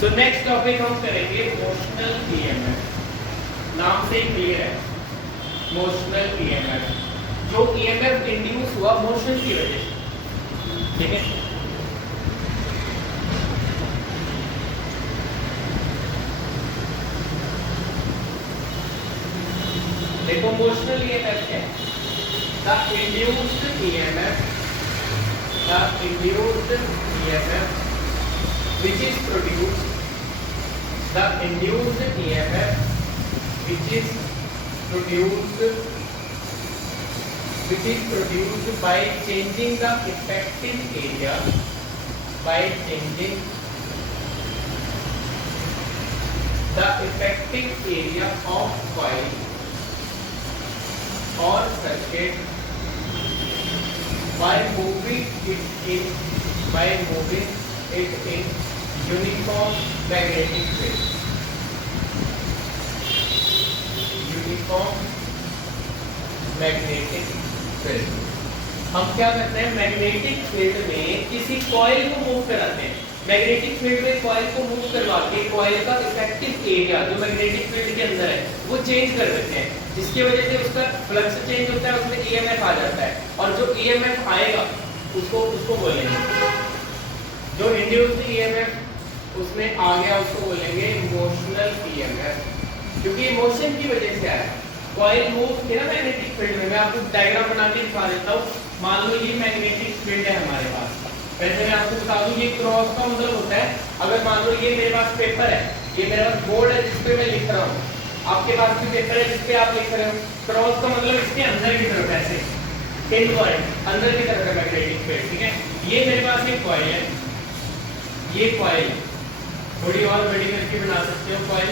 So next topic हम करेंगे motional EMF. नाम से ही क्लियर है, मोशनल ईएमएफ। जो ईएमएफ इंड्यूस हुआ मोशन की वजह से, ठीक है। देखो मोशनल ईएमएफ क्या है? The induced EMF, the induced EMF which is produced, the induced EMF which is produced by changing the effective area, by changing the effective area of coil or circuit by moving it in uniform magnetic field, uniform magnetic field। हम क्या करते हैं, magnetic field में किसी coil को move कराते हैं। Magnetic field में कॉइल को मूव करवा के कॉइल का इफेक्टिव एरिया जो मैग्नेटिक फील्ड के अंदर है वो चेंज कर देते हैं, जिसकी वजह से उसका फ्लक्स चेंज होता है, उसमें ईएमएफ आ जाता है। और जो ईएमएफ आएगा उसको बोलेंगे, जो इंड्यूस्ड ईएमएफ उसमें आ गया उसको बोलेंगे मोशनल ईएमएफ, क्योंकि मोशन की वजह से आया। कॉइल मूव किया ना मैग्नेटिक फील्ड में। मैं आपको डायग्राम बना के दिखा देता हूँ। मान लो ये मैग्नेटिक फील्ड है हमारे पास। वैसे मैं आपको बता दूं ये क्रॉस का मतलब होता है, अगर मान लो ये मेरे पास पेपर है, ये मेरे पास बोर्ड है जिस पे मैं लिख रहा हूँ, आपके पास भी पेपर है जिस पे आप लिख रहे हो। क्रॉस का मतलब इसके अंदर की तरफ ऐसे पिन पॉइंट अंदर की तरफ है मैग्नेटिक फील्ड, ठीक है। ये मेरे पास एक कॉइल है, ये कॉइल थोड़ी और बड़ी करके बना सकते हो कॉइल।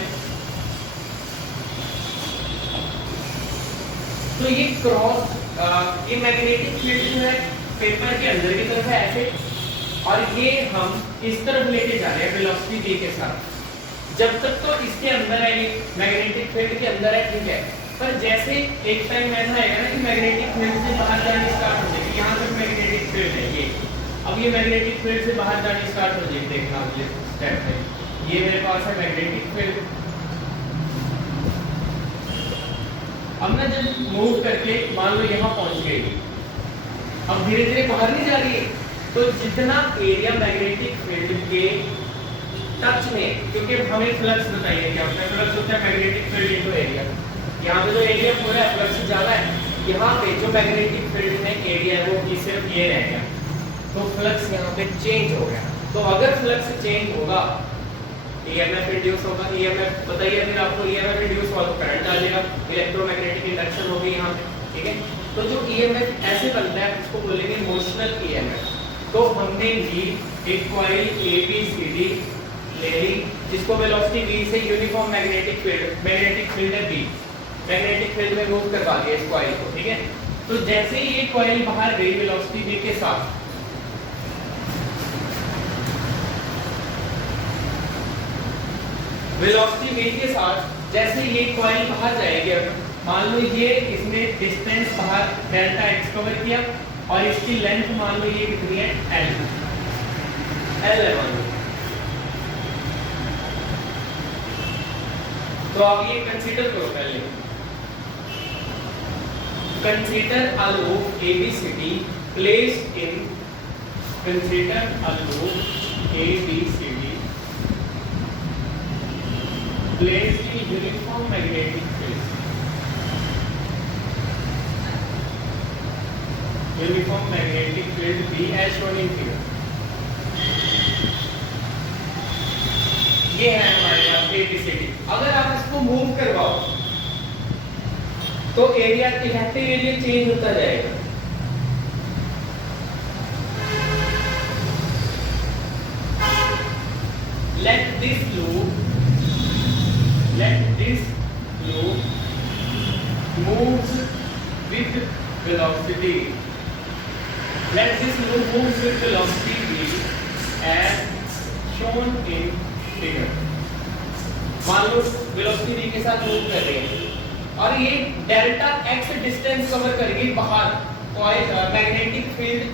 तो ये क्रॉस ये मैग्नेटिक फील्ड जो है पेपर के अंदर की तरफ है ऐसे, और ये हम इस तरफ लेके जा रहे हैं वेलोसिटी v के साथ। जब तक तो इसके अंदर है, ये मैग्नेटिक फील्ड के अंदर है, ठीक है। पर जैसे एक टाइम ऐसा आएगा ना कि मैग्नेटिक फील्ड से बाहर जाने स्टार्ट हो जाएगी, यहाँ तक मैग्नेटिक फील्ड है ये, अब ये मैग्नेटिक फील्ड से बाहर जाने स्टार्ट हो जाएगी। देखना अगले स्टेप में, ये मेरे पास है मैग्नेटिक फील्ड। अब ना जब मूव करके मान लो यहाँ पहुंच गई, अब धीरे धीरे बाहर नहीं जा रही है, तो जितना एरिया मैग्नेटिक फील्ड के टच में, क्योंकि हमें फ्लक्स बताइए क्या होता है, फ्लक्स होता है मैग्नेटिक फील्ड इनटू एरिया। यहाँ पे जो एरिया पूरा है फ्लक्स ज्यादा है, यहाँ पे जो मैग्नेटिक फील्ड में एरिया है वो सिर्फ ये रह गया, तो फ्लक्स यहाँ पे चेंज हो गया। तो अगर फ्लक्स चेंज होगा ईएमएफ इंड्यूस होगा। ईएमएफ बताइए, फिर आपको ईएमएफ इंड्यूस हुआ तो करंट आ जाएगा, इलेक्ट्रोमैग्नेटिक इंडक्शन होगी यहाँ पे, ठीक है। तो जो ईएमएफ ऐसे बनता है उसको बोलेंगे मोशनल ईएमएफ। तो हमने ली एक कॉइल ABCD ले ली, जिसको वेलोसिटी v से यूनिफॉर्म मैग्नेटिक फील्ड है v, मैग्नेटिक फील्ड में मूव करवा दिया इस कॉइल को, ठीक है। तो जैसे ही ये कॉइल बाहर गई वेलोसिटी v के साथ, वेलोसिटी v के साथ जैसे ये कॉइल बाहर जाएगी, मान लो ये इसने डिस्टेंस बाहर डेल्टा x कवर किया और इसकी लेंथ मान लो ये कितनी है l है मान लो। तो आप ये कंसीडर करो पहले, consider a loop ABCD placed in, consider a loop ABCD placed in uniform magnetic field, uniform magnetic field B as shown in figure। ये है हमारे पास ABCD। अगर आप इसको मूव करवाओ तो एरिया इफेक्टिव एरिया चेंज होता जाएगा। Let this loop moves with velocity. Let this loop moves with velocity v as shown in figure। मान लो वेलोसिटी v के साथ मूव कर रही है और ये डेल्टा x डिस्टेंस कवर करेगी बाहर कॉइल मैग्नेटिक फील्ड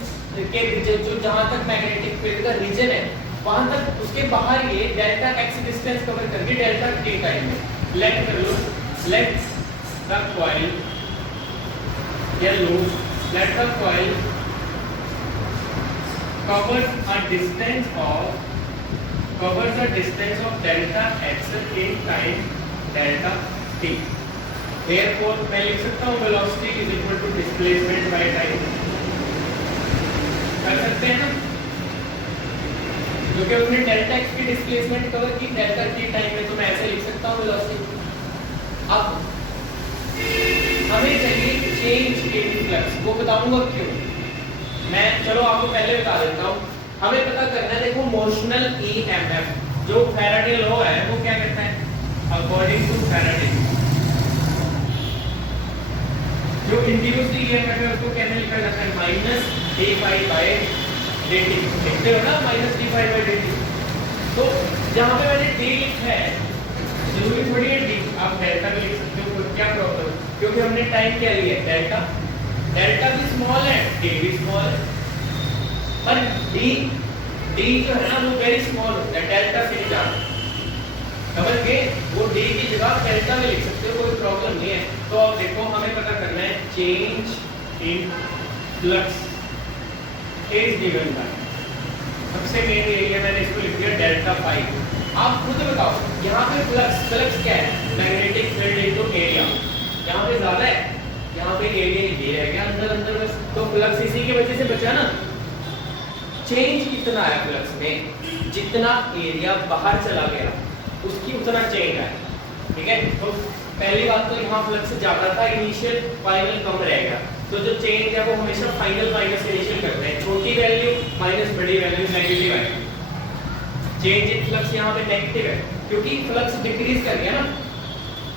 के रीजन, जो जहां तक मैग्नेटिक फील्ड का रीजन है वहां तक, उसके बाहर ये डेल्टा एक्स डिस्टेंस कवर करके डेल्टा टी टाइम में लेट कर लो, लेट द कॉइल या loop, let the coil covers a distance of delta x in time delta t. Therefore मैं लिख सकता हूँ velocity is equal to displacement by time. कर सकते हैं ना, क्योंकि हमने डेल्टा x की डिस्प्लेसमेंट कवर की डेल्टा t टाइम में, तो मैं ऐसे लिख सकता हूँ velocity. अब हमें चाहिए चेंज इन फ्लक्स, वो बताऊंगा क्यों मैं, चलो आपको पहले बता देता हूँ. हमें पता करना है, देखो मोशनल ईएमएफ जो फैराडे लॉ है वो क्या कहता है, अकॉर्डिंग टू फैराडे जो इंड्यूस्ड ईएमएफ है उसको कैसे लिखा जाता है, minus D phi by dt. देखते हो ना, minus D phi by dt. तो जहाँ पे मैंने d लिखा है जरूरी थोड़ी है d, आप डेल्टा भी लिख सकते हो, क्या प्रॉब्लम, क्योंकि हमने टाइम क्या लिया है डेल्टा, डेल्टा भी स्मॉल है d भी स्मॉल है, पर d जो है ना वो वेरी स्मॉल होता है, डेल्टा से ज्यादा, समझ गए, वो d की जगह डेल्टा में लिख सकते हो, कोई प्रॉब्लम नहीं है. तो अब देखो हमें पता करना है change in flux is given by, सबसे मेन यही है, मैंने इसको लिख दिया डेल्टा पाई. आप खुद बताओ यहाँ पे फ्लक्स क्या है, मैग्नेटिक फील्ड इनटू एरिया, यहाँ पे ज्यादा है, यहाँ पे एरिया ये रह गया अंदर बस, तो फ्लक्स इसी की वजह से बचा ना. चेंज कितना है फ्लक्स में, जितना एरिया बाहर चला गया उसकी उतना चेंज है, ठीक है. तो पहली बात तो यहाँ फ्लक्स ज्यादा था, इनिशियल फाइनल कम रहेगा, तो जो चेंज है वो हमेशा फाइनल माइनस इनिशियल करते हैं, छोटी वैल्यू माइनस बड़ी वैल्यू नेगेटिव है. चेंज इन फ्लक्स यहाँ पे नेगेटिव है क्योंकि फ्लक्स डिक्रीज कर गया ना,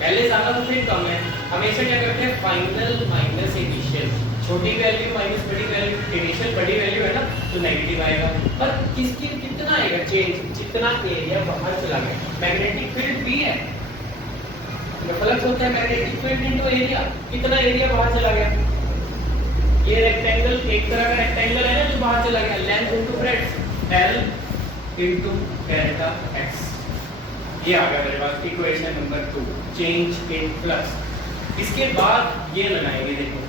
पहले ज्यादा तो फिर कम है. हमेशा क्या करते हैं, फाइनल माइनस इनिशियल, छोटी वैल्यू माइनस बड़ी वैल्यू, इनिशियल बड़ी वैल्यू है ना तो नेगेटिव आएगा. पर किसकी कितना आएगा चेंज, जितना एरिया बाहर चला गया. मैग्नेटिक फील्ड भी है, फ्लक्स होता है मैग्नेटिक फील्ड इनटू एरिया, कितना एरिया बाहर चला गया. ये रेक्टेंगल एक तरह का रेक्टेंगल है ना जो बाहर चला गया, length into breadth, l into delta x. ये आ गया मेरे पास equation number 2, change in flux. इसके बाद ये लगाएंगे, देखो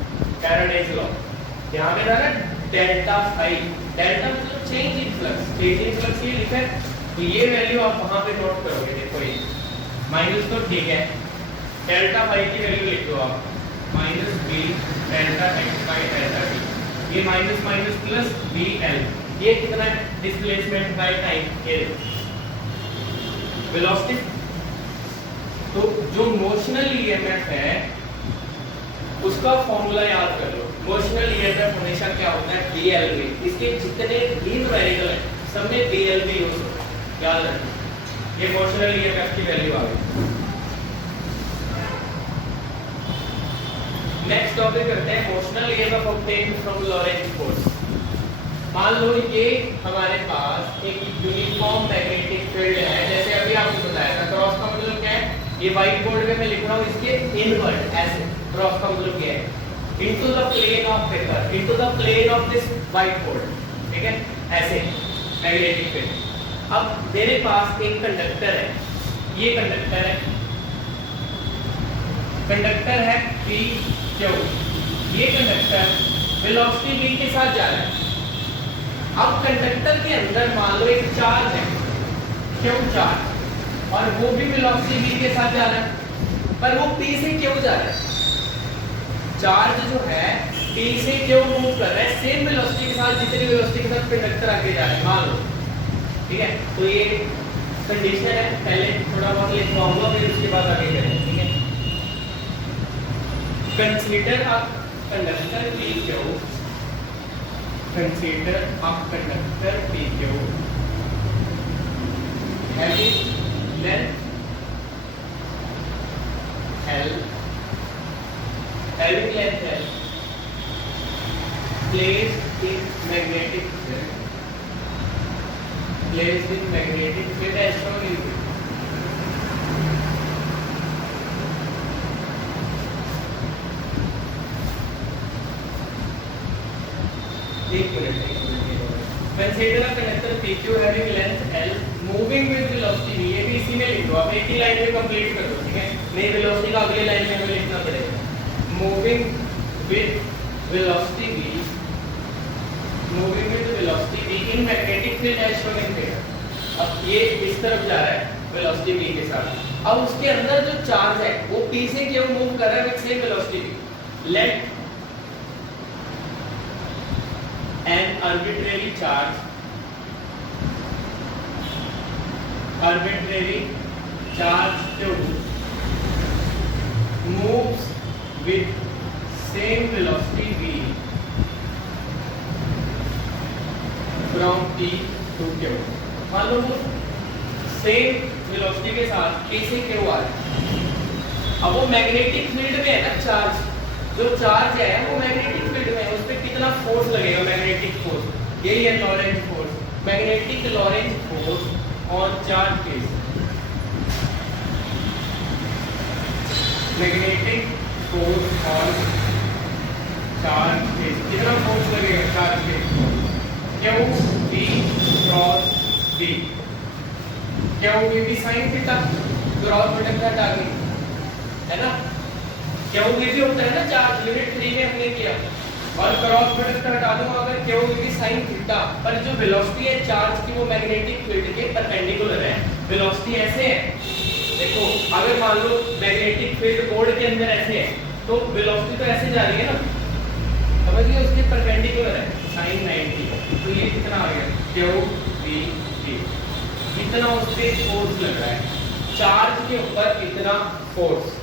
फैराडेज लॉ, यहाँ पे था ना डेल्टा फाई, डेल्टा मतलब change in flux, change in flux ये लिखा है, तो ये वैल्यू आप वहाँ पे नोट करोगे. देखो ये माइनस तो ठीक है, डेल्टा फाई की वैल्यू लिख दो आप, minus B delta X by delta T, ये minus minus plus B L, ये कितना है डिस्प्लेसमेंट बाय टाइम, ये वेलोसिटी. तो जो मोशनल ईएमएफ है उसका फॉर्मूला याद कर लो. मोशनल ईएमएफ हमेशा क्या होता है, बीएलवी. इसके जितने भी वेरिएबल हैं सब में बीएलवी यूज होता है, याद रखना. ये मोशनल ईएमएफ की वैल्यू आ गई. नेक्स्ट टॉपिक करते हैं motional EMF obtained from Lorentz force. मान लो ये हमारे पास एक यूनिफॉर्म मैग्नेटिक फील्ड है, जैसे अभी आपको बताया था. क्रॉस का मतलब क्या है, ये व्हाइट बोर्ड में मैं लिख रहा हूँ इसके इनवर्ट ऐसे, क्रॉस का मतलब क्या है, into the plane of paper, into the plane of this white board, ठीक है, ऐसे मैग्नेटिक फील्ड. अब मेरे पास एक कंडक्टर है, ये कंडक्टर है, कंडक्टर है पी क्यू, ये कंडक्टर वेलोसिटी v के साथ जा रहा है. अब कंडक्टर के अंदर मान लो एक चार्ज है क्यू चार्ज, और वो भी वेलोसिटी v के साथ जा रहा है, पर वो p से क्यू जा रहा है. चार्ज जो है p से क्यू मूव कर रहा है सेम वेलोसिटी के साथ, जितनी वेलोसिटी के साथ कंडक्टर आगे जा रहा है मान लो, ठीक है. तो ये कंडीशन है, पहले थोड़ा बहुत लिखवाऊंगा फिर उसके बाद आगे करेंगे, ठीक है. Consider a conductor PQ, consider a conductor PQ having length L, having length L, placed in magnetic field, placed in magnetic field as shown in it. एक minute consider consider a conductor PQ having length L moving with velocity v, ये भी इसी में लिख दो आप, एक ही line में कंप्लीट कर दो, ठीक है, नहीं वेलोसिटी का अगली लाइन में हमें लिखना पड़ेगा। Moving with velocity v, moving with velocity v in magnetic field as shown in figure. अब ये इस तरफ जा रहा है वेलोसिटी v के साथ, अब उसके अंदर जो चार्ज है वो p से क्यों मूव कर रहा है with same velocity v। Let an arbitrary charge q moves with same velocity v from p to q। मान लो सेम वेलोसिटी के साथ p से q आ रहा है। अब वो मैग्नेटिक फील्ड में है ना चार्ज, जो चार्ज है वो मैग्नेटिक फील्ड में है, उस पर कितना फोर्स लगेगा, मैग्नेटिक फोर्स, यही है Lorentz force, magnetic Lorentz force on charge case, magnetic force on charge case, कितना फोर्स लगेगा charge case, Q B cross B, Q B sine theta, cross product हटा के, है ना, क्यू भी होता है ना चार्ज, यूनिट 3 में हमने किया, और क्रॉस प्रोडक्ट हटा दूंगा अगर क्यू भी साइन थीटा, पर जो वेलोसिटी है चार्ज की वो मैग्नेटिक फील्ड के परपेंडिकुलर है, वेलोसिटी ऐसे है, देखो अगर मान लो मैग्नेटिक फील्ड बोर्ड के अंदर ऐसे है तो वेलोसिटी तो ऐसे जा रही है ना, समझिए उसके परपेंडिकुलर है sin 90, तो ये कितना आ गया क्यू बी डी, कितना उस पे फोर्स लग रहा है, चार्ज के ऊपर इतना फोर्स।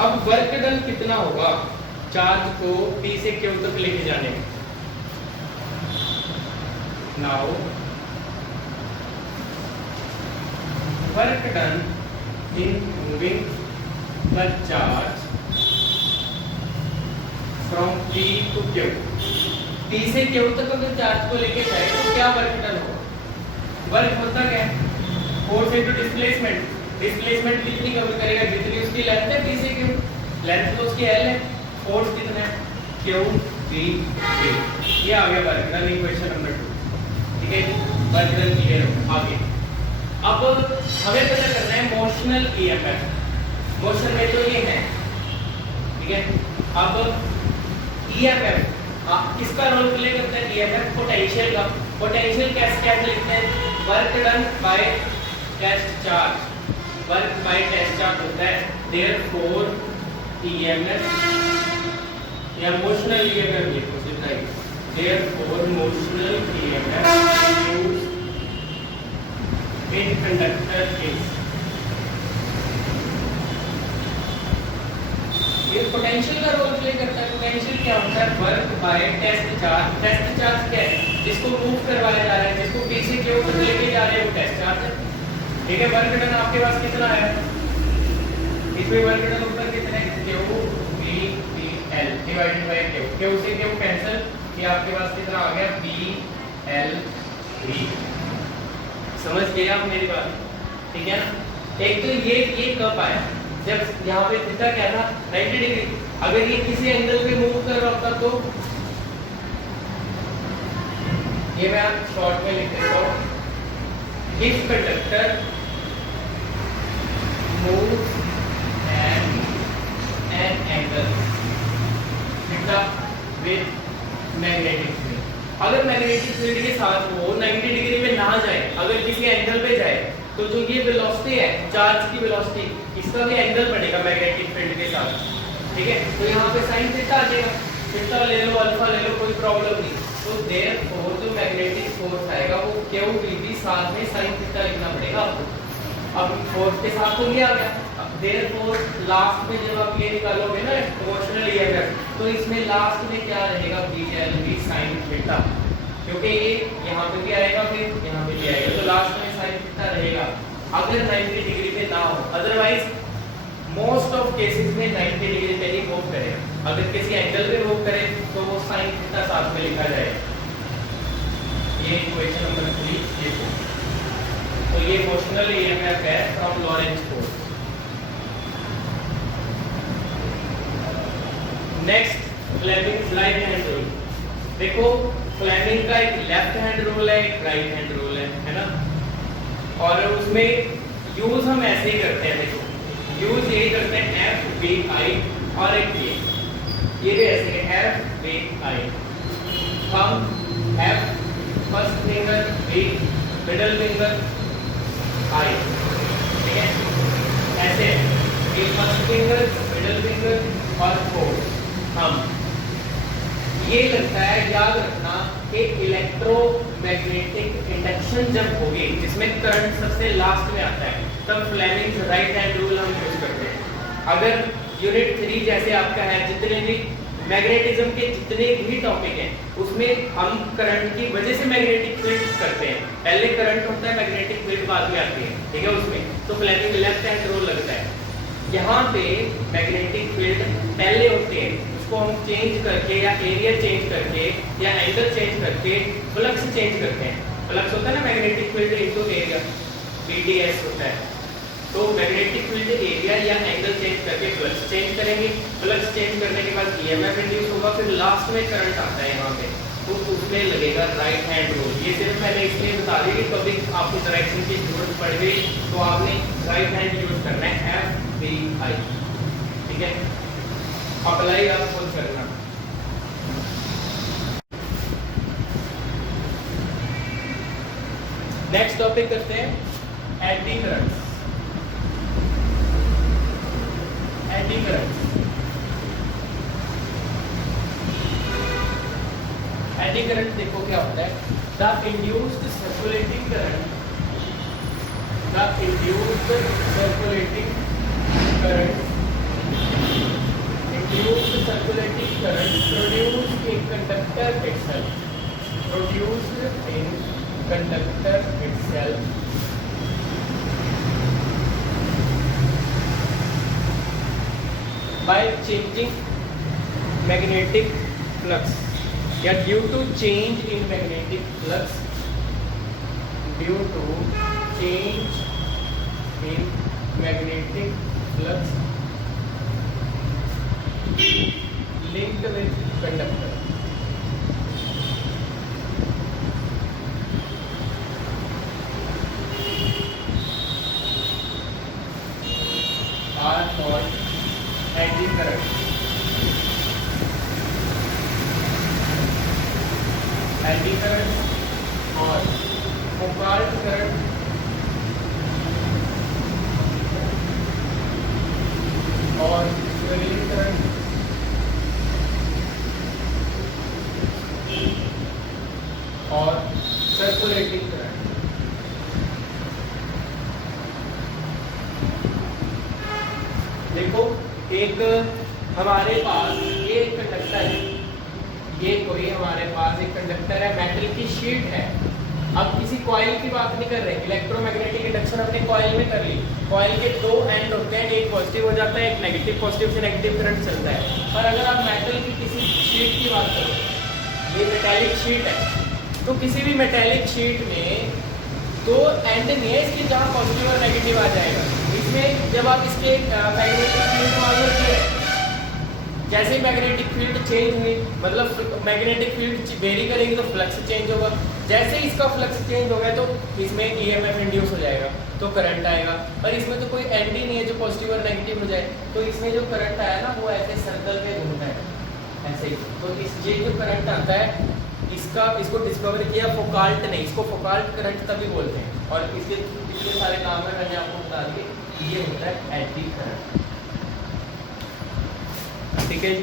अब वर्क डन कितना होगा चार्ज को P से Q तक लेके जाने में। Now work done in moving the charge from P to Q, P से Q तक अगर चार्ज को लेके जाए तो क्या वर्क डन होगा, वर्क होता क्या है, फोर्स इनटू डिस्प्लेसमेंट, डिस्प्लेसमेंट कितनी कवर करेगा, जितनी उसकी लेंथ है P से Q, लेंथ तो उसकी L है, फोर्स कितना है Q B B, ये आ गया वर्क डन इक्वेशन नंबर 2, ठीक है, वर्क डन क्लियर हो आगे। अब हमें पता करना है मोशनल EMF, मोशन में तो ये है, ठीक है, अब EMF किसका रोल प्ले करता है, EMF पोटेंशियल का, पोटेंशियल कैसे लिखते हैं, work done by test charge, work by test charge होता है, देयरफॉर EMF या मोशनल EMF लिखो सीधा ही, therefore motional EMF used in conductor case, ये पोटेंशियल का रोल प्ले करता है। पोटेंशियल क्या होता है, work by test charge, test charge क्या है, जिसको मूव करवाया जा रहा है, जिसको P से Q तक लेके जा रहे हैं वो टेस्ट चार्ज है, ठीक है। वर्क डन आपके पास कितना है, इसमें वर्क डन ऊपर कितना है Q B B L divided by Q, Q से Q कैंसिल, ये आपके पास कितना आ गया B L V, समझ गए आप मेरी बात, ठीक है ना। एक तो ये कब आया, जब यहाँ पे थीटा क्या था 90 डिग्री, अगर ये किसी एंगल पे मूव कर रहा होता तो ये मैं आप शॉर्ट में लिख देता हूँ, if conductor moves at an angle theta with magnetic field, अगर मैग्नेटिक फील्ड के साथ वो 90 डिग्री पे ना जाए, अगर किसी एंगल पे जाए तो जो ये वेलोसिटी है चार्ज की वेलोसिटी, इसका भी एंगल बढ़ेगा मैग्नेटिक फील्ड के साथ, ठीक है, तो यहाँ पे साइन थीटा आ जाएगा, थीटा ले लो अल्फा ले लो कोई प्रॉब्लम नहीं, तो देयरफॉर जो मैग्नेटिक फोर्स आएगा वो क्यू बी भी साथ में साइन थीटा लिखना पड़ेगा आपको। अब फोर्स के साथ तो ये आ गया, अब देयरफॉर लास्ट में जब आप ये निकालोगे ना इमोशनल EMF, तो इसमें लास्ट में क्या रहेगा B L B sine theta, क्योंकि ये यहाँ पे भी आएगा फिर यहाँ पे भी आएगा, तो लास्ट में साइन थीटा रहेगा अगर 90 डिग्री पे ना हो, अदरवाइज मोस्ट ऑफ केसेस में 90 डिग्री पे ही मूव करे, अगर किसी एंगल पे मूव करे तो वो साइन थीटा साथ में लिखा जाएगा। ये इक्वेशन नंबर 3 ये तो ये मोशनल EMF है from Lorentz force. Next Fleming's line hand rule, देखो फ्लेमिंग का एक लेफ्ट हैंड रूल है, एक राइट हैंड रूल है ना। और उसमें यूज हम ऐसे ही करते हैं, देखो यूज यही करते हैं एफ वी आई, और एक ये भी ऐसे F V I, thumb F, first finger V, middle finger I, ठीक है ऐसे ये फर्स्ट फिंगर, मिडल फिंगर और फोर्थ थंब। ये लगता है याद रखना कि इलेक्ट्रोमैग्नेटिक इंडक्शन जब होगी जिसमें करंट सबसे लास्ट में आता है, तब फ्लेमिंग्स राइट हैंड रूल हम यूज करते हैं। अगर यूनिट 3 जैसे आपका है, जितने भी मैग्नेटिज्म के जितने भी टॉपिक हैं उसमें हम करंट की वजह से मैग्नेटिक फील्ड करते हैं, पहले करंट होता है मैग्नेटिक फील्ड बाद में आती है, ठीक है उसमें तो फ्लेमिंग लेफ्ट हैंड रूल लगता है। यहाँ पे मैग्नेटिक फील्ड पहले होते हैं, उसको हम चेंज करके या एरिया चेंज करके या एंगल चेंज करके फ्लक्स चेंज करते हैं। फ्लक्स होता है ना magnetic field into area, BDS होता है। तो मैग्नेटिक फील्ड एरिया या एंगल चेंज करके फ्लक्स चेंज करेंगे, फ्लक्स चेंज करने के बाद ईएमएफ इंड्यूस होगा, फिर लास्ट में करंट आता है यहाँ पे, तो उसमें लगेगा राइट हैंड रूल। ये सिर्फ मैंने इसलिए बता दी कि कभी आपको डायरेक्शन की जरूरत पड़ गई तो आपने राइट हैंड यूज करना है, एफ वी आई, ठीक है। अप्लाई आप खुद करना। नेक्स्ट टॉपिक करते हैं eddy current. Eddy current, eddy current देखो क्या होता है, the induced circulating current, the induced circulating current, induced circulating current produced in conductor itself, produced in conductor itself by changing magnetic flux, या due to change in magnetic flux, due to change in magnetic flux linked with conductor, are called eddy current। eddy current और Foucault current और swirling current और circulating current. देखो एक हमारे पास ये conductor है, ये कोई हमारे पास एक कंडक्टर है, मेटल की शीट है। अब किसी कॉइल की बात नहीं कर रहे, इलेक्ट्रोमैग्नेटिक इंडक्शन अपने कॉइल में कर ली। कॉइल के दो एंड होते हैं, एक पॉजिटिव हो जाता है, एक नेगेटिव, पॉजिटिव से नेगेटिव करंट चलता है। पर अगर आप मेटल की किसी शीट की बात करो, ये मेटालिक शीट है, तो किसी भी मेटालिक शीट में दो एंड नहीं है इसके जहाँ पॉजिटिव और नेगेटिव आ जाएगा। इसमें जब आप इसके मैग्नेटिक फील्ड मालूम, जैसे ही मैग्नेटिक फील्ड चेंज हुई, मतलब मैग्नेटिक फील्ड वेरी करेगी तो फ्लक्स चेंज होगा। जैसे ही इसका फ्लक्स चेंज हो गया तो इसमें ईएमएफ इंड्यूस हो जाएगा, तो करंट आएगा। पर इसमें तो कोई एंड ही नहीं है जो पॉजिटिव और नेगेटिव हो जाए, तो इसमें जो करंट आया ना वो ऐसे सर्कल में घूमता है ऐसे ही। तो इस ये जो करंट आता है इसको डिस्कवर किया फोकाल्ट ने, इसको फोकाल्ट करंट तभी बोलते हैं। और इसके इतने सारे काम है, मैंने आपको बता दिए। ये होता है एडी करंट, ठीक है।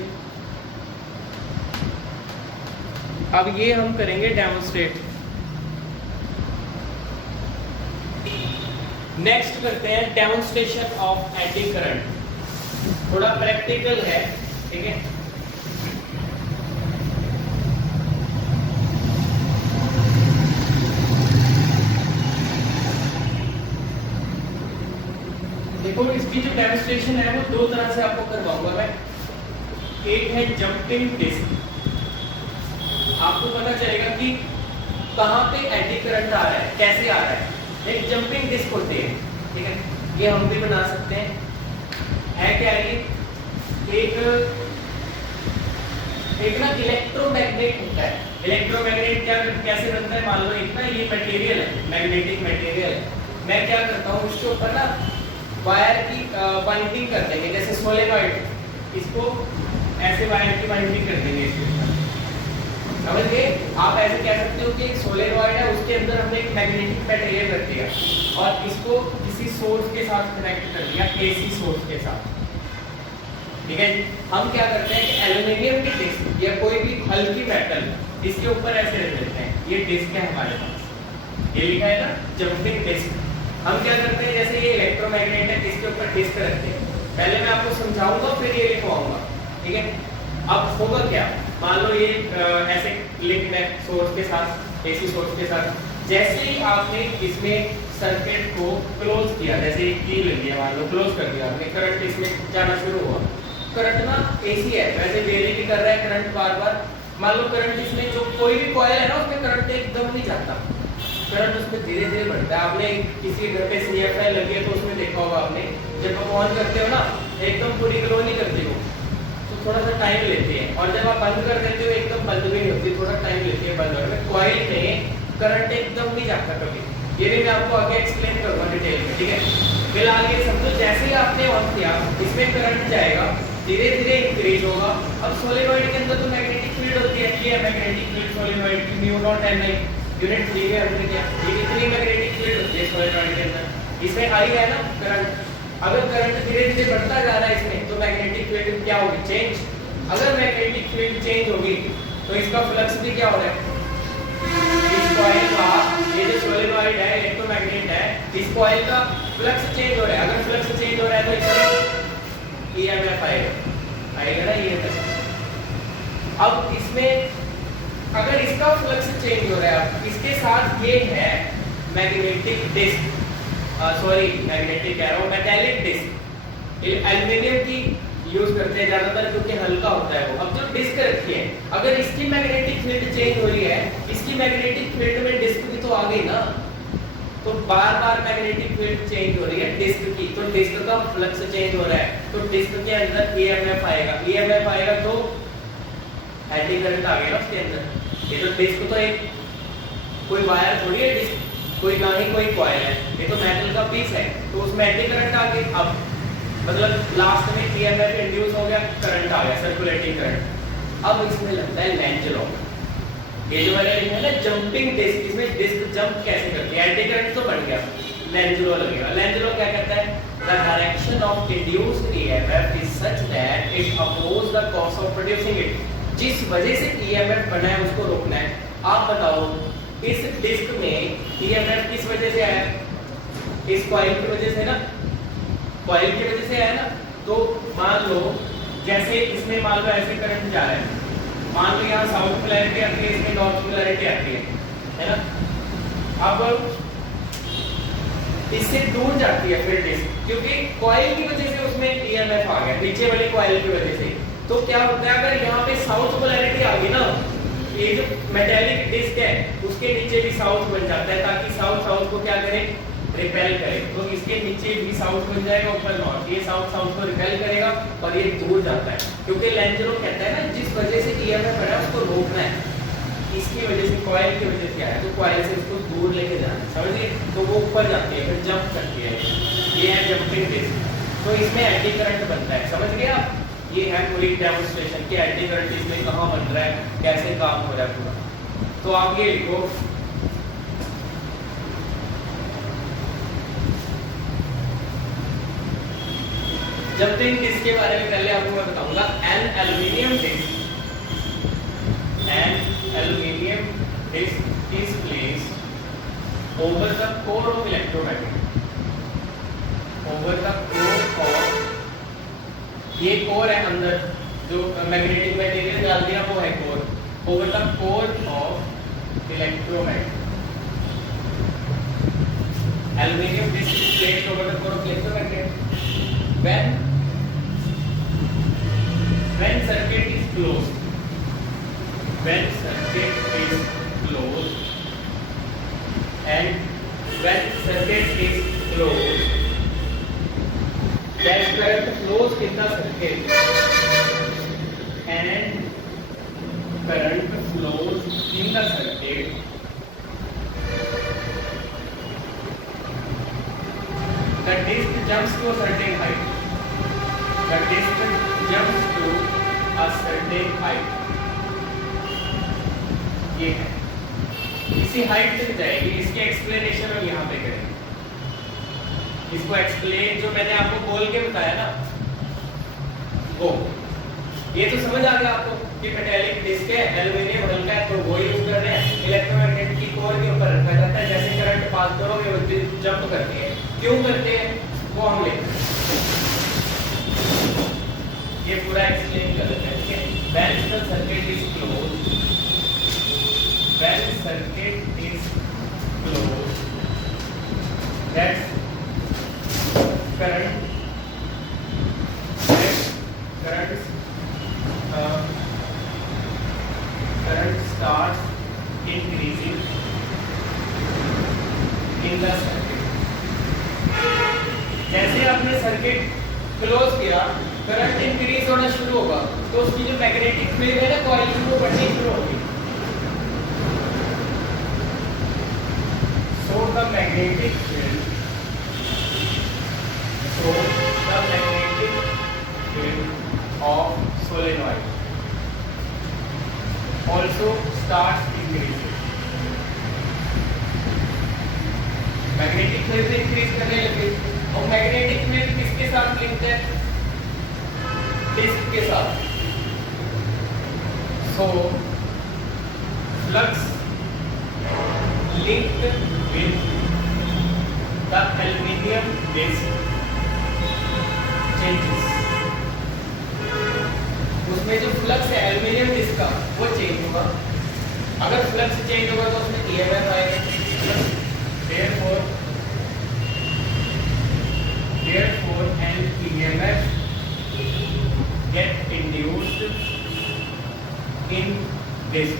अब ये हम करेंगे डेमोन्स्ट्रेट। नेक्स्ट करते हैं डेमोन्स्ट्रेशन ऑफ एडी करंट, थोड़ा प्रैक्टिकल है, ठीक है। देखो इसकी जो डेमोन्स्ट्रेशन है वो दो तरह से आपको करवाऊंगा मैं। एक है जंपिंग डिस्क, आपको पता चलेगा कि कहाँ पे एडी करंट आ रहा है, कैसे आ रहा है। एक जंपिंग डिस्क होती है, ठीक है, ये हम भी बना सकते हैं। है क्या ये, एक ना इलेक्ट्रोमैग्नेट होता है, इलेक्ट्रोमैग्नेट क्या कैसे बनता है, मान लो इतना ये मटेरियल है, मैग्नेटिक मटेरियल है, मैं क्या करता हूँ उसके ऊपर ना वायर की बाइंडिंग कर देंगे, जैसे सोलेनॉइड, इसको ऐसे वायर की बाइंडिंग कर देंगे इसके ऊपर, समझ गए। आप ऐसे कह सकते हो कि एक सोलेनॉइड है, उसके अंदर हमने एक मैग्नेटिक मटेरियल रख दिया और इसको किसी सोर्स के साथ कनेक्ट कर दिया, एसी सोर्स के साथ, ठीक है। हम क्या करते हैं कि एल्युमिनियम की डिस्क या कोई भी हल्की मेटल इसके ऊपर ऐसे रख देते हैं, ये डिस्क है हमारे पास, ये लिखा है ना जंपिंग डिस्क। हम क्या करते हैं, जैसे ये इलेक्ट्रोमैग्नेट है, इसके ऊपर डिस्क रखते हैं, पहले मैं आपको समझाऊंगा फिर ये लिखवाऊंगा, ठीक है। अब होगा क्या, मान लो ये ऐसे लिंक है सोर्स के साथ, एसी सोर्स के साथ, जैसे ही आपने इसमें सर्किट को क्लोज किया, जैसे की लगी है, मान लो क्लोज कर दिया आपने, करंट इसमें जाना शुरू हुआ, करंट ना एसी है, वैसे वेरी भी कर रहा है करंट बार बार, मान लो करंट इसमें जो कोई भी कॉइल है ना उसमें करंट एकदम नहीं जाता, करंट उसमें धीरे धीरे बढ़ता है। आपने किसी घर पे CFL लगी है तो उसमें देखा होगा आपने, जब आप ऑन करते हो ना एकदम पूरी ग्लो नहीं करती हो, तो थोड़ा सा टाइम लेती है, और जब आप बंद कर देते हो एकदम बंद भी नहीं होती, थोड़ा टाइम लेती है बंद होने में। कॉइल में करंट एकदम नहीं जाता कभी, ये भी मैं आपको आगे एक्सप्लेन करूंगा डिटेल में, ठीक है। फिलहाल ये समझो, जैसे ही आपने ऑन किया इसमें करंट जाएगा, धीरे धीरे इंक्रीज होगा। अब सोलेनॉइड के अंदर तो मैग्नेटिक फील्ड होती है, ये मैग्नेटिक फील्ड सोलेनॉइड की म्यू नॉट Ni यूनिट दी है हमने, क्या ये इतनी मैग्नेटिक फील्ड होती है सोलेनॉइड के अंदर, इसमें आई है ना करंट, अगर करंट धीरे धीरे बढ़ता जा रहा है इसमें तो मैग्नेटिक फील्ड क्या होगी, चेंज। अगर मैग्नेटिक फील्ड चेंज होगी तो इसका फ्लक्स भी क्या हो रहा है, इस कॉइल का, ये जो सोलेनॉइड है इलेक्ट्रोमैग्नेट है, इस कॉइल का फ्लक्स चेंज हो रहा है, अगर फ्लक्स चेंज हो रहा है तो इसमें EMF आएगा ना EMF। अब इसमें अगर इसका फ्लक्स चेंज हो रहा है, इसके साथ ये है मैग्नेटिक डिस्क, सॉरी मैग्नेटिक कह रहा हूँ, मेटालिक डिस्क, एल्युमिनियम की यूज करते हैं ज्यादातर क्योंकि हल्का होता है वो। अब जो डिस्क रखी है, अगर इसकी मैग्नेटिक फील्ड चेंज हो रही है, इसकी मैग्नेटिक फील्ड में डिस्क भी तो आ गई ना, तो बार बार मैग्नेटिक फील्ड चेंज हो रही है डिस्क की, तो डिस्क का फ्लक्स चेंज हो रहा है, तो डिस्क के अंदर EMF आएगा, EMF आएगा तो एडी करंट आ गया ना उसके अंदर। ये तो डिस्क तो एक कोई वायर थोड़ी है डिस्क, कोई ना ही कोई कॉइल है, ये तो मेटल का पीस है, तो उसमें एडी करंट आ गई। अब मतलब लास्ट में EMF इंड्यूस हो गया, करंट आ गया, सर्कुलेटिंग करंट। अब इसमें लगता है लेंज लॉ, ये जो मैंने लिखा है ना जंपिंग डिस्क, इसमें डिस्क जंप कैसे करती है, एडी करंट तो बढ़ गया, लेंज लॉ लगेगा। लेंज लॉ क्या कहता है, the direction of induced EMF is such that it oppose the cause of producing it, जिस वजह से EMF बना है उसको रोकना है। आप बताओ इस डिस्क में EMF किस वजह से आया, इस कॉइल की वजह से ना, कॉइल की वजह से आया ना। तो मान लो जैसे इसमें मान लो ऐसे करंट जा रहा है, मान लो यहाँ साउथ पोलैरिटी आती है, इसमें नॉर्थ पोलैरिटी आती है ना। अब इससे दूर जाती है फिर डिस्क, क्योंकि कॉइल की वजह से उसमें EMF आ गया, नीचे वाली कॉइल की वजह से। तो क्या होता है, अगर यहाँ पे साउथ पोलैरिटी आ गई ना, ये जो मेटालिक डिस्क है उसके नीचे भी साउथ बन जाता है, ताकि साउथ साउथ को क्या करे, रिपेल करे। तो इसके नीचे भी साउथ बन जाएगा, ऊपर नॉर्थ, ये साउथ साउथ को रिपेल करेगा और ये दूर जाता है, क्योंकि लेंज लॉ कहता है ना जिस वजह से EMF बना उसको रोकना है, इसकी वजह से कॉइल की वजह से आया, तो कॉइल से उसको दूर लेके जाना है, समझिए। तो वो ऊपर जाती है फिर जंप करती है, ये है जंपिंग डिस्क। तो इसमें एडी करंट बनता है, समझ गए आप। ये है पूरी डेमोंस्ट्रेशन कि एडी करंट इसमें कहाँ बन रहा है, कैसे काम हो रहा है पूरा। तो आप ये लिखो, जंपिंग डिस्क के बारे में पहले आपको मैं बताऊंगा। An aluminium disc is placed over the core of electromagnet, over the core of, ये कोर है अंदर जो मैग्नेटिक मटेरियल डाल दिया वो है core, over the core of electromagnet, aluminium disc is placed over the core of electromagnet when circuit is closed, when circuit is closed, and when circuit is closed, then current flows in the circuit and current flows in the circuit the disk jumps to a certain height. The disk jumps to a certain height. ये है, इसी height तक जाएगी. इसके explanation हम यहाँ पे करेंगे. इसको एक्सप्लेन जो मैंने आपको बोल के बताया ना, वो ये तो समझ आ गया आपको कि मेटालिक डिस्क है, एल्युमिनियम हल्का है, तो वो यूज कर रहे हैं. इलेक्ट्रोमैग्नेटिक की कोर के ऊपर रखा जाता है, जैसे करंट पास करोगे वो जंप करते हैं. क्यों करते हैं वो हम लेते हैं. ये पूरा एक्सप्लेन कर देते हैं. ठीक है. When the circuit is close, when circuit is close, that current starts increasing in the circuit. जैसे आपने सर्किट क्लोज किया, करंट इंक्रीज होना शुरू होगा, तो उसकी जो मैग्नेटिक फील्ड है ना कॉइल की, वो बढ़नी शुरू होगी. So the magnetic field of solenoid also starts increasing. Magnetic field increase करने लगे. और मैग्नेटिक फील्ड किसके साथ लिंक्ड है? डिस्क के साथ. So flux linked with the aluminium disc changes. उसमें जो फ्लक्स है एल्युमिनियम डिस्क का वो चेंज होगा. अगर फ्लक्स चेंज होगा तो उसमें ईएमएफ आएगा. therefore an EMF get induced in disc.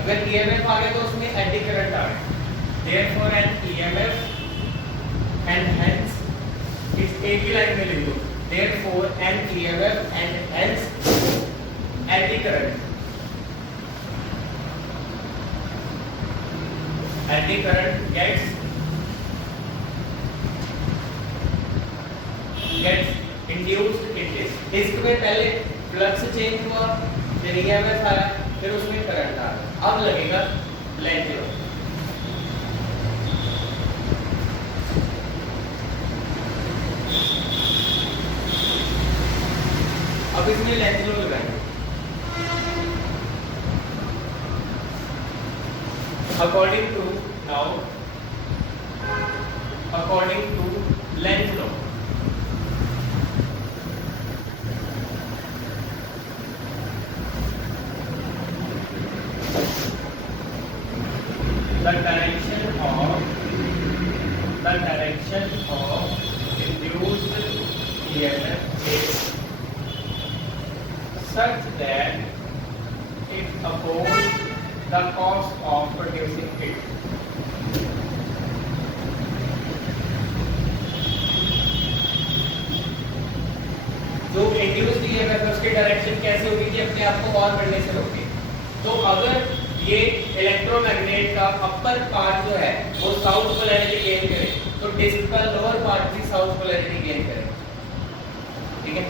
अगर EMF आ गया तो उसमें एडी करंट आ गया. therefore an EMF and hence इस एक ही लाइन में लिख दो. therefore an EMF and hence eddy current. Eddy current gets induced in disc. Disc में पहले फ्लक्स चेंज हुआ, फिर EMF आया, फिर उसमें करंट आ गया. अब लगेगा लेंथ लो. अब इसमें लेंथ लो लगाएंगे. according to length law, the direction of induced EMF is such that it opposes the cost of producing it. जो इंड्यूस्ड ईएमएफ है उसकी डायरेक्शन कैसे होगी कि अपने आप को और बढ़ने से रोके. तो अगर ये इलेक्ट्रोमैग्नेट का अपर पार्ट जो है वो साउथ पोलैरिटी गेन करे, तो डिस्क का लोअर पार्ट भी साउथ पोलैरिटी गेन करे. ठीक है.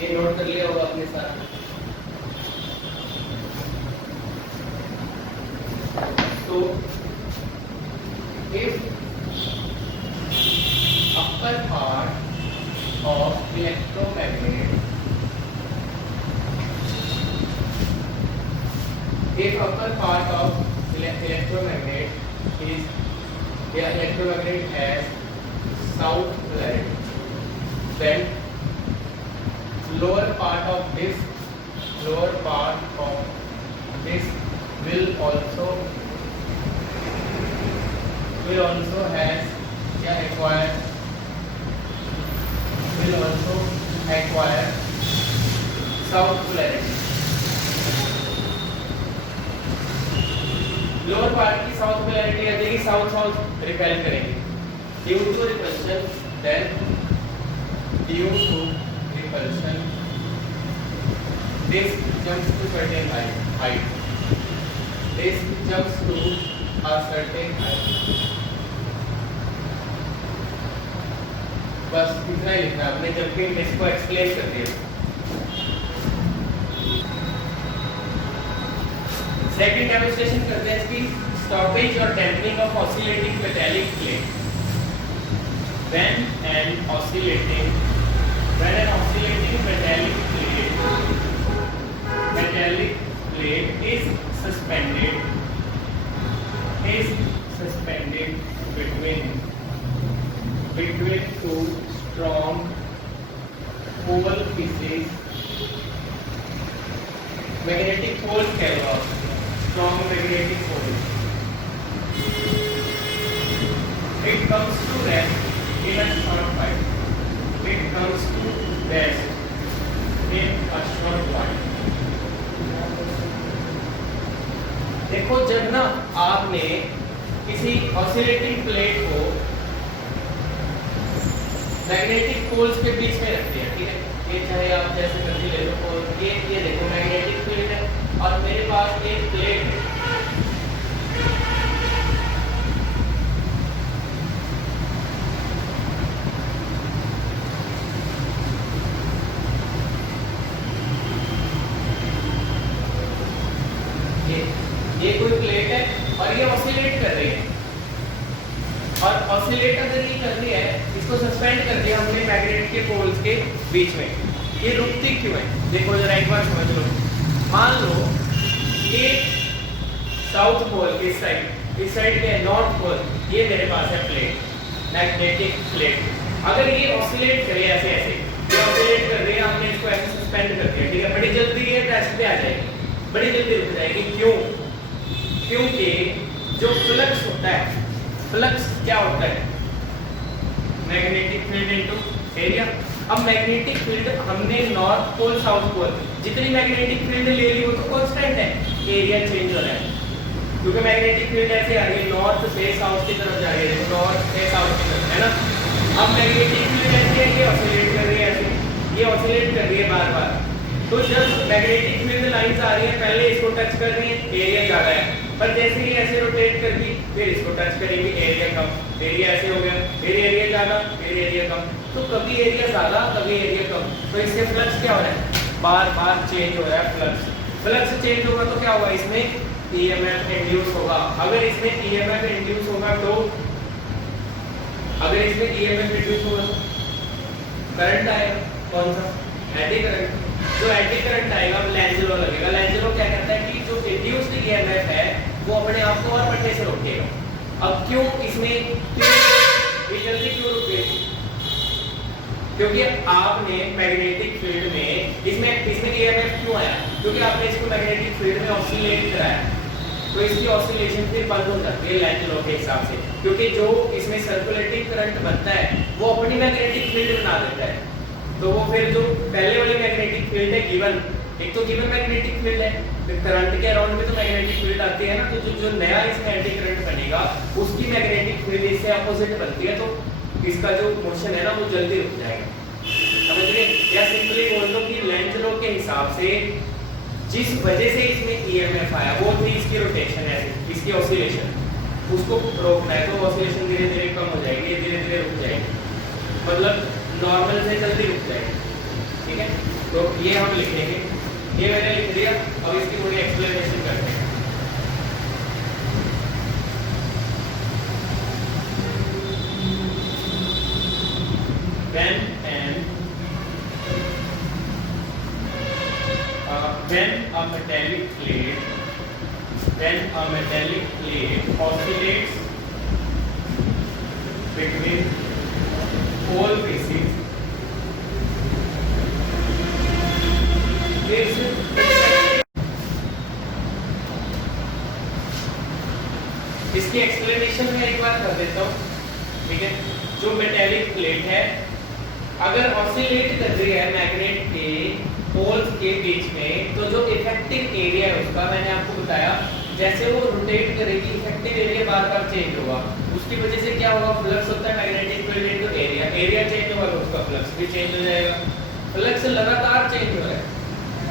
ये नोट कर लिया होगा अपने साथ. तो if upper part of electromagnet is the electromagnet has south polarity, then lower part of this will also acquire south polarity. Lower part की साउथ पोलैरिटी आ जाएगी, साउथ रिपेल करेंगे. Due to repulsion, then due to repulsion this jumps to certain height. This jumps to a certain height. बस इतना ही लिखना आपने, जब भी इसको एक्सप्लेन कर दिया। सेकंड डेमोंस्ट्रेशन करते हैं इसकी, स्टॉपेज और dampening of oscillating metallic plate. When an oscillating metallic plate is suspended between two strong pole pieces, magnetic poles कह लो आप, strong magnetic poles, it comes to rest in a short while. It comes to rest in a short while. देखो जब ना आपने किसी oscillating plate को magnetic poles के बीच में रख दिया, ठीक है, ये चाहे आप जैसे मर्जी ले लो, और ये देखो मैग्नेटिक फील्ड है और मेरे पास एक प्लेट है। ये कोई प्लेट है और ये ऑसिलेट कर रही है, और ऑसिलेट अगर ये कर रही है, इसको सस्पेंड कर दिया हमने मैग्नेट के पोल्स के बीच में, ये रुकती क्यों है? देखो जरा एक बार समझ लो। मान लो एक साउथ पोल इस साइड के नॉर्थ पोल, ये मेरे पास है प्लेट, मैग्नेटिक प्लेट। अगर ये ऑसिलेट करे ऐसे ऐसे, ये ऑसिलेट कर रही है, हमने इसको ऐसे सस्पेंड कर दिया, ठीक है, बड़ी जल्दी ये टेस्ट पे आ जाएगी, बड़ी जल्दी रुक जाएगी। क्यों? क्योंकि जो फ्लक्स होता है, फ्लक्स क्या होता है? Magnetic field into area. अब मैग्नेटिक फील्ड हमने नॉर्थ पोल साउथ पोल जितनी मैग्नेटिक फील्ड ले ली वो तो कांस्टेंट है, एरिया चेंज हो रहा है क्योंकि मैग्नेटिक फील्ड ऐसे आ रही है नॉर्थ से साउथ की तरफ जा रही है, नॉर्थ से साउथ की तरफ, है ना। अब मैग्नेटिक फील्ड ऐसे है, ये ऑसिलेट कर रही है, ऐसे ये ऑसिलेट कर रही है बार बार। तो जब मैग्नेटिक फील्ड लाइंस आ रही है, पहले इसको टच कर रही है, एरिया ज्यादा है, पर जैसे ही ऐसे रोटेट करगी फिर इसको टच करेगी, एरिया कम, एरिया ऐसे हो गया, फिर एरिया ज्यादा, फिर एरिया कम। तो कभी एरिया ज्यादा, कभी एरिया कम, तो इससे फ्लक्स क्या हो रहा है? बार बार चेंज हो रहा है फ्लक्स। फ्लक्स चेंज होगा तो क्या होगा? इसमें ईएमएफ इंड्यूस होगा। अगर इसमें ईएमएफ इंड्यूस होगा तो करंट आएगा, कौन सा? Eddy current. जो एडी करंट आएगा वो लेंज लॉ लगेगा। लेंज लॉ क्या कहता है कि जो इंड्यूस्ड ईएमएफ है वो अपने आप को और बढ़ने से रोकेगा। अब क्यों इसमें ये जल्दी क्यों रुक गई? क्योंकि आपने मैग्नेटिक फील्ड में इसमें ईएमएफ क्यों आया? क्योंकि आपने इसको मैग्नेटिक फील्ड में ऑसिलेट कराया, तो इसकी ऑसिलेशन फिर बंद हो जाती है लेंज लॉ के हिसाब से, क्योंकि जो इसमें सर्कुलेटिंग करंट बनता है वो अपनी मैग्नेटिक फील्ड बना देता है। तो वो फिर जो पहले वाली मैग्नेटिक फील्ड है गिवन, एक तो गिवन मैग्नेटिक फील्ड है, फिर करंट के अराउंड में तो मैग्नेटिक फील्ड आती है ना, तो जो नया इसमें एंटी करंट बनेगा उसकी मैग्नेटिक फील्ड इससे अपोजिट बनती है, तो इसका जो मोशन है ना वो जल्दी रुक जाएगा। समझ रहे? या सिंपली बोल दो कि लेंज लॉ के हिसाब से जिस वजह से इसमें ईएमएफ आया वो थी इसकी रोटेशन है, इसकी ऑसिलेशन, उसको रोकना है तो ऑसिलेशन धीरे धीरे कम हो जाएगी, धीरे धीरे रुक जाएगी, मतलब नॉर्मल से जल्दी रुक जाएगी। ठीक है, तो ये हम लिखेंगे, ये मैंने लिख दिया। अब इसकी थोड़ी एक्सप्लेनेशन करते हैं। When a metallic plate oscillates between pole pieces, इसकी एक्सप्लेनेशन मैं एक बार कर देता हूँ। ठीक है, जो मेटेलिक प्लेट है अगर ऑसिलेट कर रही है मैग्नेट के पोल्स के बीच में, तो जो इफेक्टिव एरिया है उसका मैंने आपको बताया जैसे वो रोटेट करेगी इफेक्टिव एरिया बार बार चेंज होगा, उसकी वजह से क्या होगा, फ्लक्स होता है magnetic field into area, area change होगा तो उसका फ्लक्स भी चेंज हो जाएगा। फ्लक्स लगातार चेंज हो रहा है,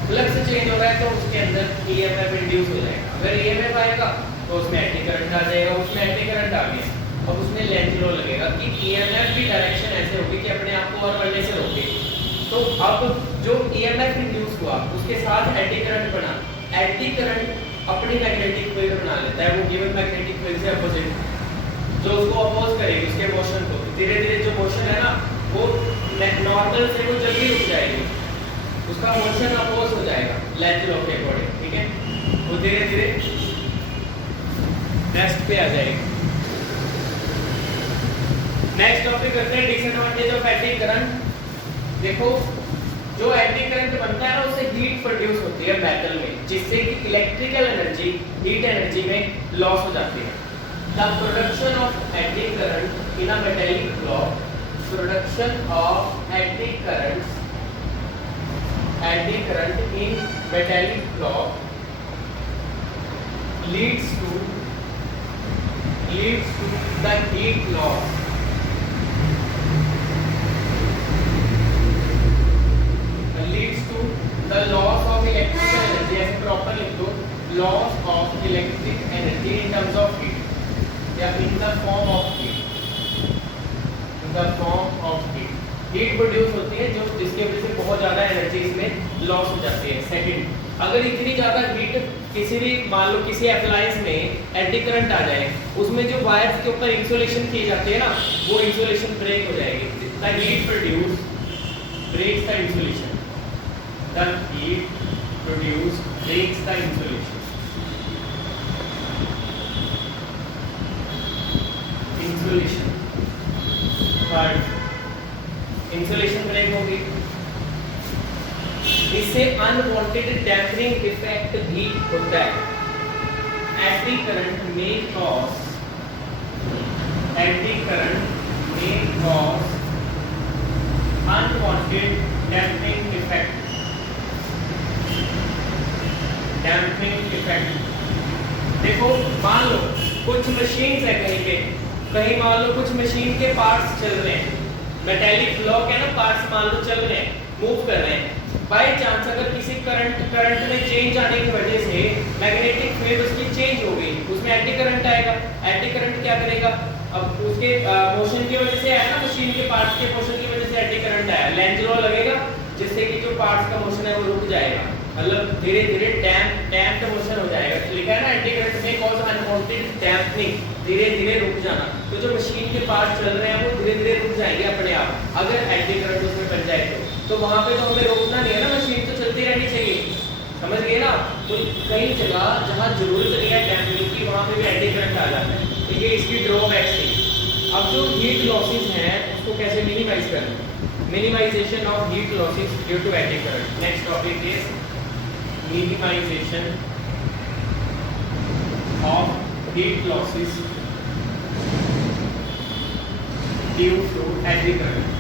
फ्लक्स चेंज हो रहा है तो उसके अंदर ईएमएफ इंड्यूस हो जाएगा। अगर ईएमएफ आएगा तो उसमें एंटी करंट आ जाएगा, उसमें एंटी करंट आ गया, अब उसमें लेंज लॉ लगेगा कि ईएमएफ की डायरेक्शन ऐसे होगी कि अपने आप को और बढ़ने से रोके। तो अब जो ईएमएफ इंड्यूस हुआ उसके साथ एंटी करंट बना, एंटी करंट अपनी मैग्नेटिक फील्ड बना लेता है, वो गिवन मैग्नेटिक फील्ड से अपोजिट जो उसको अपोज करेगी उसके मोशन को, धीरे धीरे जो मोशन है ना वो नॉर्मल से वो जल्दी रुक जाएगी, उसका मोशन अपोज हो जाएगा लेंज लॉ के अकॉर्डिंग, ठीक है, वो धीरे धीरे रेस्ट पे आ जाएगी। नेक्स्ट टॉपिक करते हैं डिसएडवांटेज ऑफ एंटी करंट। देखो जो एंटी करंट बनता है ना उससे हीट प्रोड्यूस होती है मेटल में, जिससे कि इलेक्ट्रिकल एनर्जी हीट एनर्जी में लॉस हो जाती है। The production of anti current in a metallic block, production of anti current in metallic block leads to the heat loss, leads to the loss of electrical energy, ऐसे proper लिख दो, loss of electric energy in terms of heat या in the form of heat, in the form of heat, heat produce होती है जो जिसकी वजह से बहुत ज्यादा एनर्जी इसमें लॉस हो जाती है। सेकंड, अगर इतनी ज्यादा हीट किसी भी मान लो किसी अप्लायंस में एंटी करंट आ जाए, उसमें जो वायर्स के ऊपर इंसुलेशन किए जाते हैं ना वो इंसुलेशन ब्रेक हो जाएगी। The heat produce breaks the insulation, the heat produce breaks the insulation, insulation third insulation break होगी, इससे अनवांटेड डैम्पनिंग इफेक्ट भी होता है। एंटी करंट में कॉज अनवांटेड डैम्पनिंग इफेक्ट। देखो मान लो कुछ मशीन्स है कहीं मान लो कुछ मशीन के पार्ट्स चल रहे हैं, मेटालिक ब्लॉक है ना, पार्ट्स मान लो चल रहे हैं, मूव कर रहे हैं, बाय चांस अगर किसी करंट में चेंज आने की वजह से मैग्नेटिक फील्ड उसकी चेंज हो गई, उसमें एंटी करंट आएगा। एंटी करंट क्या करेगा, अब उसके मोशन की वजह से आया ना, मशीन के पार्ट्स के मोशन की वजह से एंटी करंट आया, लेंज लॉ लगेगा जिससे कि जो पार्ट्स का मोशन है वो रुक जाएगा, मतलब धीरे धीरे डैम्प्ड मोशन हो जाएगा। लिखा है ना एंटी करंट में कॉज अनवांटेड डैम्पनिंग, धीरे धीरे रुक जाना, तो जो मशीन के पार्ट्स चल रहे हैं वो धीरे धीरे रुक जाएंगे अपने आप अगर एंटी करंट उसमें बन जाए तो वहां पे तो हमें रोकना नहीं है ना, मशीन तो चलती रहनी चाहिए, समझ गए ना। तो कई जगह जहां जरूरत नहीं है डैम्पिंग की वहां पे भी एंटी करंट आ जाता है, तो ये इसकी ड्रॉबैक्स थी। अब जो हीट लॉसेस हैं उसको कैसे मिनिमाइज करना, minimisation of heat losses due to eddy current. Next topic is minimisation of heat losses due to eddy current.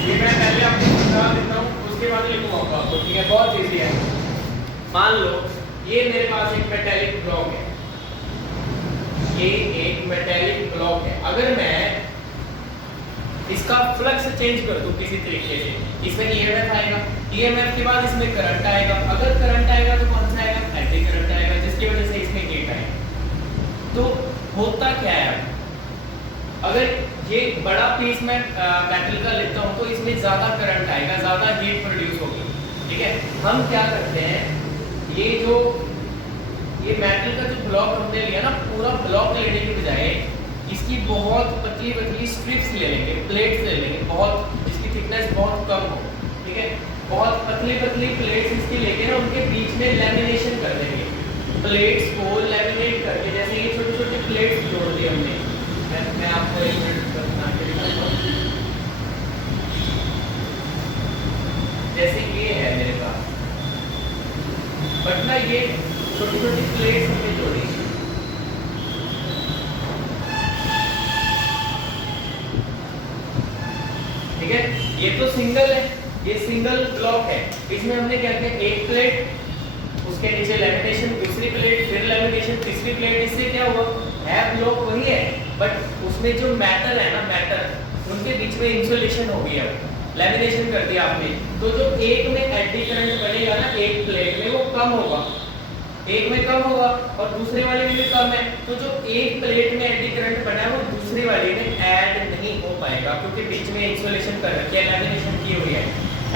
ये मैं पहले आपको बता देता हूँ उसके बाद लिखूंगा आपको, ठीक है, बहुत इजी है। मान लो ये मेरे पास एक मेटालिक ब्लॉक है, ये एक मेटालिक ब्लॉक है, अगर मैं इसका फ्लक्स चेंज कर दूं किसी तरीके से, इसमें ईएमएफ आएगा, ईएमएफ के बाद इसमें करंट आएगा, अगर करंट आएगा तो कौन सा आएगा, एंटी करंट आएगा, जिसकी वजह से इसमें हीट आएगा। तो होता क्या है, अगर ये बड़ा पीस मैं मेटल का लेता हूं तो इसमें ज्यादा करंट आएगा, ज्यादा हीट प्रोड्यूस होगी, ठीक है। हम क्या करते हैं, ये मेटल का जो ब्लॉक हमने लिया ना, पूरा ब्लॉक लेने के बजाय इसकी बहुत पतली पतली स्ट्रिप्स ले लेंगे, प्लेट्स ले लेंगे, बहुत जिसकी थिकनेस बहुत कम हो, ठीक है, बहुत पतली पतली प्लेट्स इसकी लेके ना उनके बीच में लैमिनेशन कर देंगे, प्लेट्स को लैमिनेट करके, जैसे ये छोटे छोटे प्लेट्स जोड़ दिए हमने, मैं आपको एक मिनट बता के दिखाता हूं। जैसे ये है मेरे पास, बट ना ये छोटी छोटी प्लेट्स हमने जोड़ी, ठीक है, ये तो सिंगल है, ये सिंगल ब्लॉक है, इसमें हमने क्या किया, एक प्लेट उसके नीचे लैमिनेशन दूसरी प्लेट, फिर लैमिनेशन तीसरी प्लेट, इससे क्या हुआ है ब्लॉक वही है बट उसमें जो मैटर है ना, मैटर उनके बीच में इंसुलेशन हो गया, लैमिनेशन कर दिया आपने, तो जो एक में एडी करंट बनेगा ना एक प्लेट में वो कम होगा, एक में कम होगा और दूसरे वाले में भी कम है, तो जो एक प्लेट में एडी करंट बना है वो दूसरी वाली में ऐड नहीं हो पाएगा क्योंकि बीच में इंसुलेशन कर रखी है, लैमिनेशन की हुई है।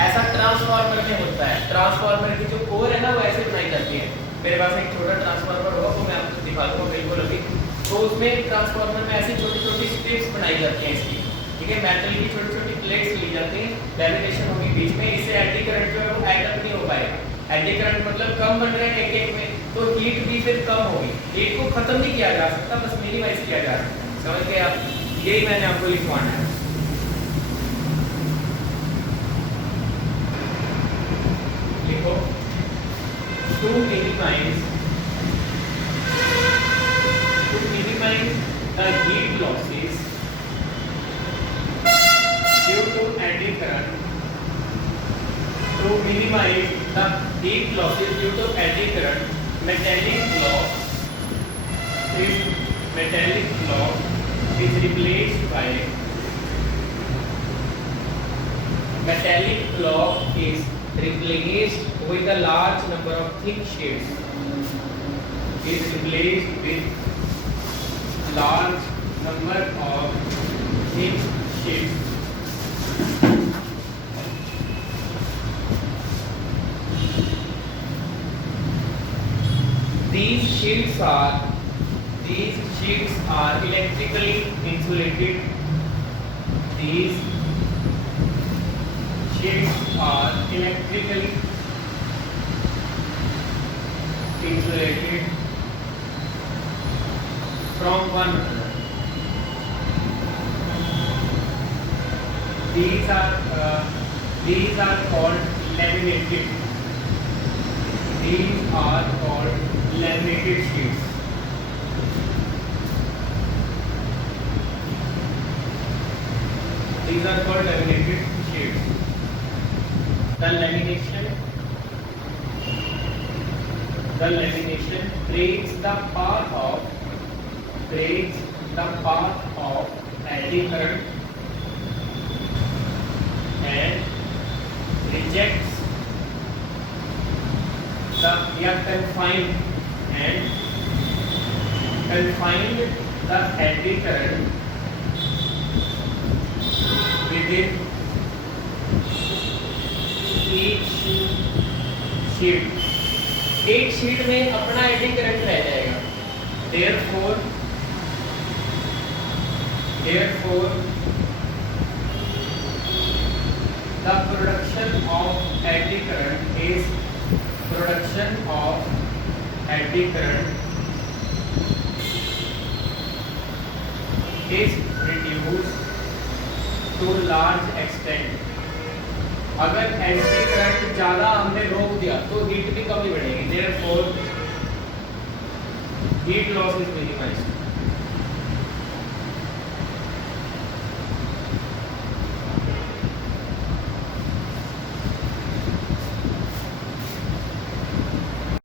ऐसा ट्रांसफार्मर में होता है, ट्रांसफार्मर की जो कोर है ना वो ऐसे बनाई जाती है। मेरे पास एक छोटा ट्रांसफार्मर होगा तो मैं आपको दिखा दूंगा बिल्कुल अभी। तो उसमें ट्रांसफार्मर में ऐसी छोटी छोटी स्ट्रिप्स बनाई जाती हैं इसकी, ठीक है, मेटल की छोटी छोटी प्लेट्स ली जाती हैं, लैमिनेशन होगी बीच में, इससे एडी करंट जो है वो ऐड अप नहीं हो पाएगा। एडी करंट मतलब कम बन रहे हैं एक एक में, तो हीट भी फिर कम होगी, हीट को खत्म नहीं किया जा सकता, बस मिनिमाइज किया जा सकता है। समझ गए आप? यही मैंने आपको लिखवाना है। लिखो to minimise the heat losses due to eddy current, to minimize the heat losses due to eddy current, metallic block is replaced by with a large number of thick sheets, is replaced with large number of thick sheets. These sheets are electrically insulated. These sheets are electrically insulated from one another. These are called laminated. These are called laminated sheets. These are called laminated sheets. The lamination breaks the path of eddy current and rejects confined the eddy current within each sheet. एक sheet में अपना eddy current रह जाएगा। Therefore the production of eddy current is reduced to large extent. अगर eddy current ज्यादा हमने रोक दिया तो हीट भी कम ही बढ़ेगी। Therefore heat loss is minimized.